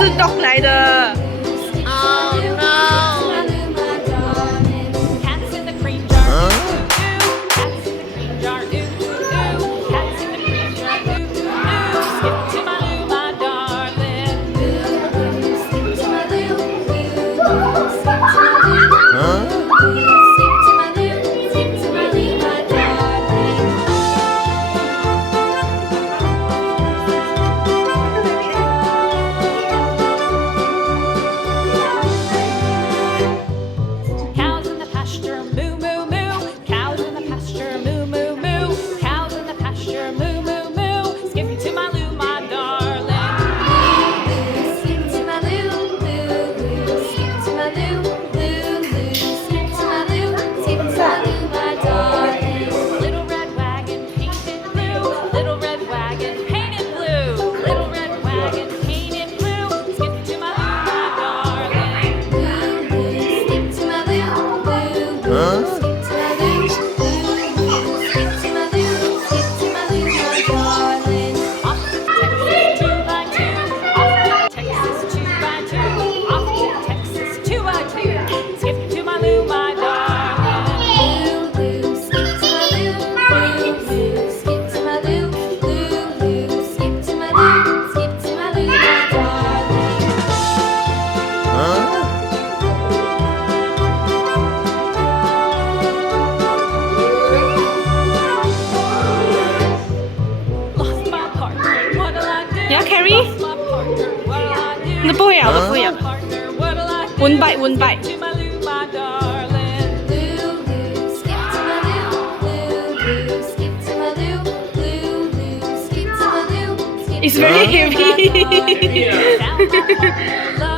是 dog 来的。Oh no! Cats in the cream jar. Cats in the cream jar. Cats in the cream jar. Skip to my loo, my darling. Skip to my loo, skip to my loo, skip to my loo, skip to my loo, my darling. Cows in the pasture, moo moo moo. Cows in the pasture, moo moo moo. Cows in the pasture, moo moo moo. Skip to my loo, my darling. Skip to my loo, skip to my loo, skip to my loo, skip to my loo, my darling. Little red wagon painted blue. Little red wagon painted blue. Little red wagon painted blue. Skip to my loo, my darling. Skip to my loo, skip to my loo, skip to my loo, skip to my loo, my darling. Off to Texas 2x2. Off to Texas 2x2. Off to Texas 2x2. Skip to my loo, my darling. Skip to my loo, skip to my loo, skip to my loo, skip to my loo, my darling. Lost my partner. What'll I do? 你要 carry？ Lost my partner. What'll I do? 那不会咬的，不会咬 Lost 的。 my partner. What'll I do? One bite, one bite. Skip to my loo, my darling. Skip to my loo, skip to my loo, skip to my loo, skip It's very to my loo, my heavy. darling. Down my